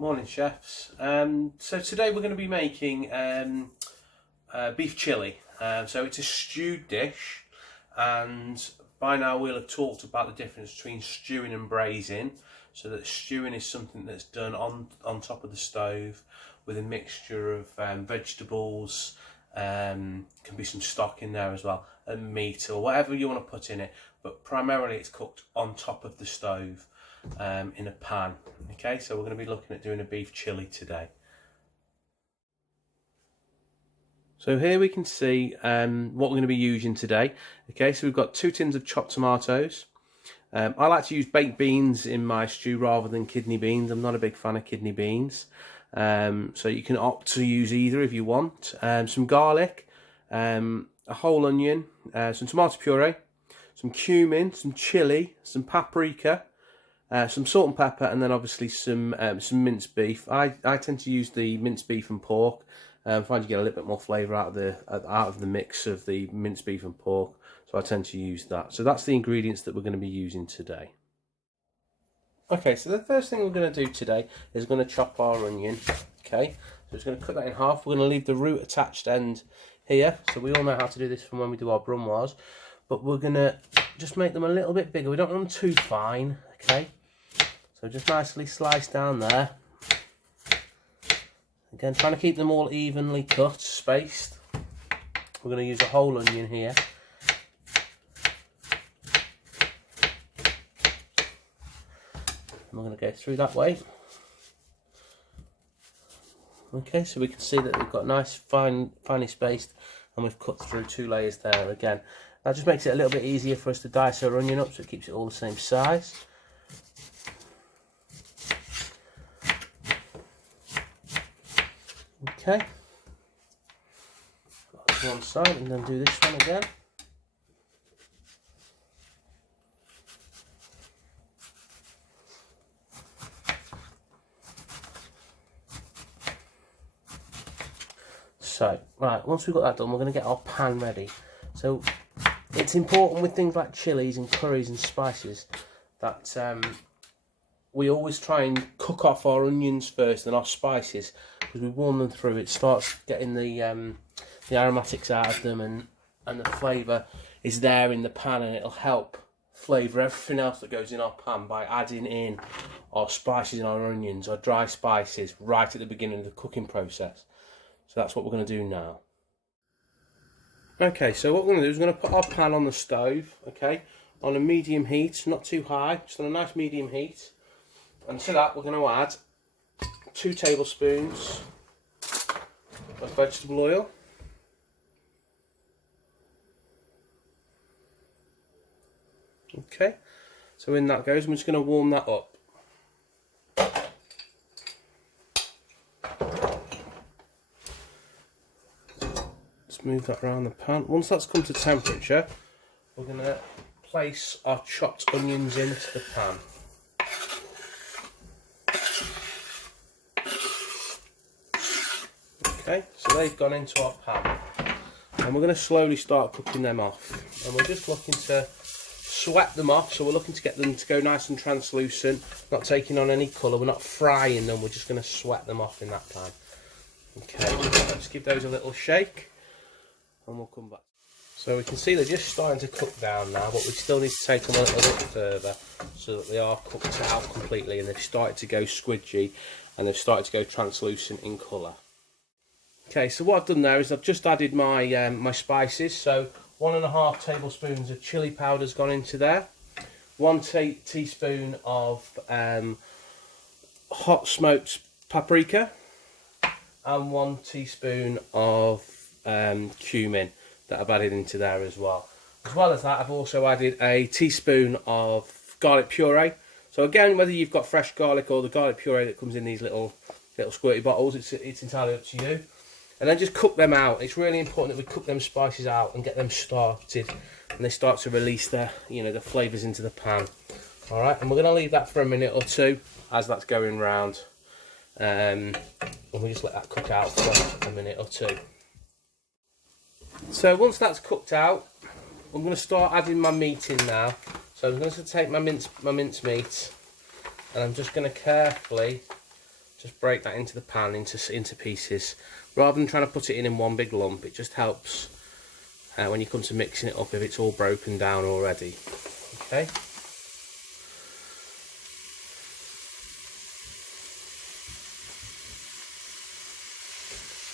Morning, chefs. So today we're going to be making beef chili. So it's a stewed dish, and by now we'll have talked about the difference between stewing and braising. So that stewing is something that's done on top of the stove with a mixture of vegetables, can be some stock in there as well, and meat or whatever you want to put in it. But primarily it's cooked on top of the stove in a pan. Okay, so we're going to be looking at doing a beef chili today. So here we can see what we're going to be using today. Okay, so we've got 2 tins of chopped tomatoes. I like to use baked beans in my stew rather than kidney beans. I'm not a big fan of kidney beans. So you can opt to use either if you want. Some garlic, a whole onion, some tomato puree, some cumin, some chilli, some paprika, some salt and pepper, and then obviously some minced beef. I tend to use the minced beef and pork. I find you get a little bit more flavour out of the mix of the minced beef and pork, so I tend to use that. So that's the ingredients that we're going to be using today. Okay, so the first thing we're going to do today is we're going to chop our onion. Okay, so just going to cut that in half. We're going to leave the root attached end here, so we all know how to do this from when we do our brunoise, but we're going to just make them a little bit bigger. We don't want them too fine. Okay, so just nicely slice down there. Again, trying to keep them all evenly cut, spaced. We're going to use a whole onion here. And we're going to go through that way. Okay, so we can see that we've got nice, finely spaced, and we've cut through 2 layers there again. That just makes it a little bit easier for us to dice our onion up, so it keeps it all the same size. Okay, got one side and then do this one again. So, right, once we've got that done, we're going to get our pan ready. So, it's important with things like chilies and curries and spices that we always try and cook off our onions first and our spices, because we warm them through. It starts getting the aromatics out of them, and the flavour is there in the pan, and it'll help flavour everything else that goes in our pan by adding in our spices and our onions, our dry spices, right at the beginning of the cooking process. So that's what we're going to do now. Okay, so what we're going to do is we're going to put our pan on the stove, okay, on a medium heat, not too high, just on a nice medium heat. And to that we're going to add 2 tablespoons of vegetable oil. Okay, so in that goes, I'm just going to warm that up. Let's move that around the pan. Once that's come to temperature, we're going to place our chopped onions into the pan. Okay, so they've gone into our pan, and we're going to slowly start cooking them off, and we're just looking to sweat them off, so we're looking to get them to go nice and translucent, not taking on any colour. We're not frying them, we're just going to sweat them off in that pan. Okay, let's give those a little shake and we'll come back. So we can see they're just starting to cook down now, but we still need to take them a little bit further so that they are cooked out completely, and they've started to go squidgy and they've started to go translucent in colour. Okay, so what I've done there is I've just added my my spices. So 1.5 tablespoons of chili powder has gone into there. 1 teaspoon of hot smoked paprika, and 1 teaspoon of cumin that I've added into there as well. As well as that, I've also added a teaspoon of garlic puree. So again, whether you've got fresh garlic or the garlic puree that comes in these little squirty bottles, it's entirely up to you. And then just cook them out. It's really important that we cook them spices out and get them started, and they start to release the flavours into the pan. All right, and we're going to leave that for a minute or two as that's going round, and we just let that cook out for a minute or two. So once that's cooked out, I'm going to start adding my meat in now. So I'm going to take my minced meat, and I'm just going to carefully just break that into the pan into pieces. Rather than trying to put it in one big lump, it just helps when you come to mixing it up if it's all broken down already. Okay.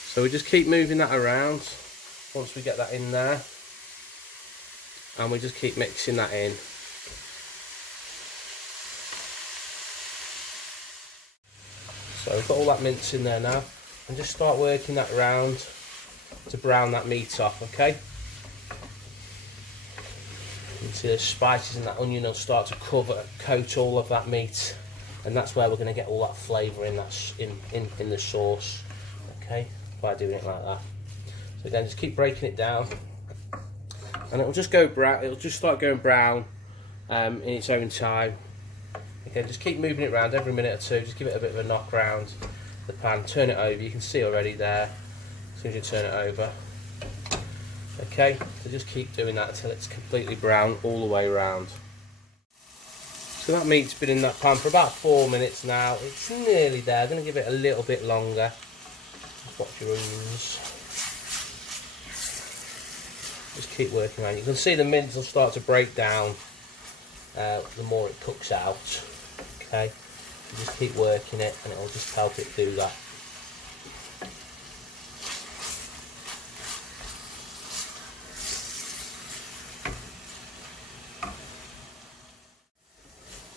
So we just keep moving that around once we get that in there, and we just keep mixing that in. So we've got all that mince in there now, and just start working that around to brown that meat off, okay? You can see the spices and that onion will start to coat all of that meat, and that's where we're going to get all that flavour in the sauce, okay? By doing it like that. So again, just keep breaking it down, and it'll just go brown. It'll just start going brown in its own time. Again, just keep moving it around every minute or two. Just give it a bit of a knock round the pan. Turn it over. You can see already there as soon as you turn it over. Okay, so just keep doing that until it's completely brown all the way around. So that meat's been in that pan for about 4 minutes now. It's nearly there. I'm going to give it a little bit longer. Watch your onions. Just keep working on it. You can see the mince will start to break down the more it cooks out. Okay, so just keep working it, and it will just help it do that.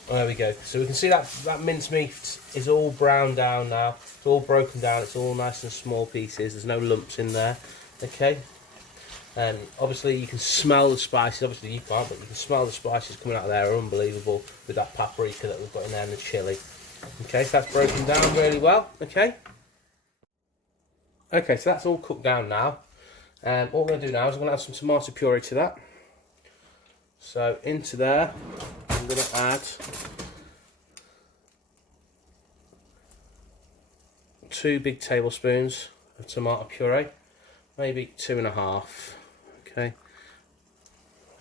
There we go. So we can see that minced meat is all browned down now. It's all broken down. It's all nice and small pieces. There's no lumps in there. Okay. And obviously you can smell the spices. Obviously you can't, but you can smell the spices coming out of there. Are unbelievable with that paprika that we've got in there and the chilli. Okay, so that's broken down really well. Okay. Okay, so that's all cooked down now. And what we're going to do now is I'm going to add some tomato puree to that. So into there, I'm going to add 2 big tablespoons of tomato puree, maybe 2.5. Okay,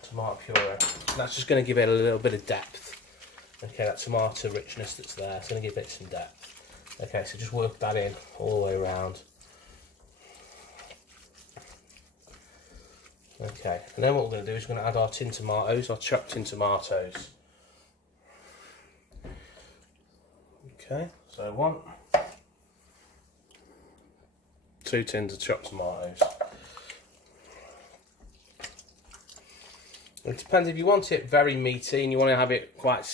tomato puree. That's just going to give it a little bit of depth. Okay, that tomato richness that's there, it's going to give it some depth. Okay, so just work that in all the way around. Okay, and then what we're going to do is we're going to add our tin tomatoes, our chopped tin tomatoes. Okay, so 2 tins of chopped tomatoes. It depends, if you want it very meaty and you want to have it quite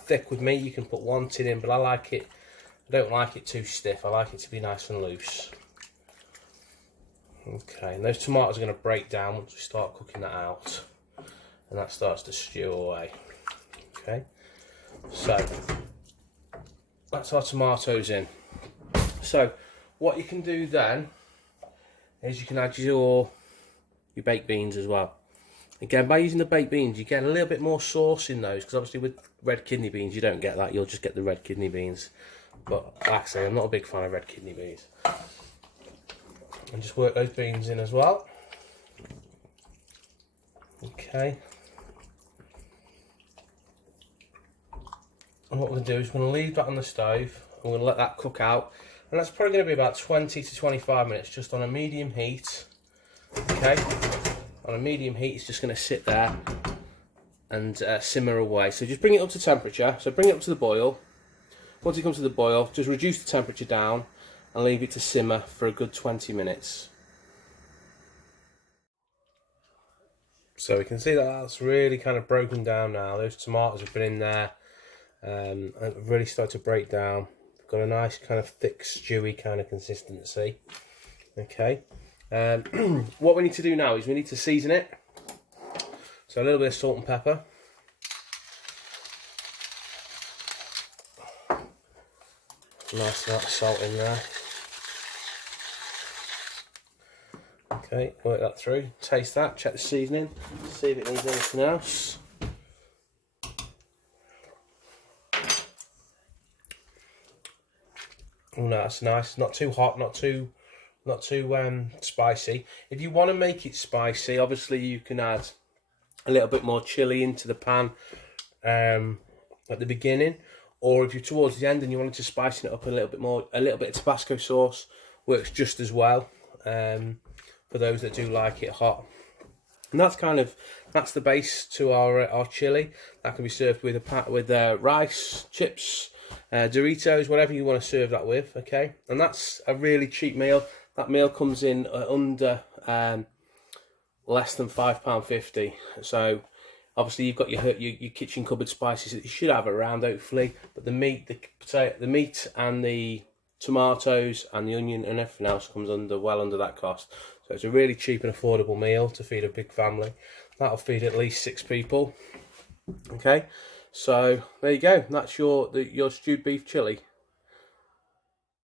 thick with meat, you can put 1 tin in, but I don't like it too stiff. I like it to be nice and loose. Okay, and those tomatoes are going to break down once we start cooking that out, and that starts to stew away. Okay, so that's our tomatoes in. So what you can do then is you can add your baked beans as well. Again, by using the baked beans, you get a little bit more sauce in those, because obviously with red kidney beans you don't get that. You'll just get the red kidney beans. But like I say, I'm not a big fan of red kidney beans. And just work those beans in as well. Okay. And what we're going to do is we're going to leave that on the stove. We're going to let that cook out. And that's probably going to be about 20 to 25 minutes, just on a medium heat. Okay. On a medium heat, it's just going to sit there and simmer away. So just bring it up to temperature. So bring it up to the boil. Once it comes to the boil, just reduce the temperature down and leave it to simmer for a good 20 minutes. So we can see that that's really kind of broken down now. Those tomatoes have been in there and really started to break down. We've got a nice kind of thick, stewy kind of consistency. Okay. What we need to do now is we need to season it. So a little bit of salt and pepper. Nice amount of salt in there. Okay, work that through, taste that, check the seasoning, see if it needs anything else. Oh no, that's nice, not too hot, not too spicy. If you want to make it spicy, obviously you can add a little bit more chilli into the pan at the beginning, or if you're towards the end and you wanted to spice it up a little bit more, a little bit of Tabasco sauce works just as well, for those that do like it hot. And that's the base to our chili. That can be served with rice, chips, Doritos, whatever you want to serve that with. Okay, and that's a really cheap meal. That meal comes in under less than £5.50. So obviously you've got your kitchen cupboard spices that you should have around, hopefully. But the meat, the meat and the tomatoes and the onion and everything else comes well under that cost. So it's a really cheap and affordable meal to feed a big family. That'll feed at least 6 people. Okay, so there you go. That's your stewed beef chili.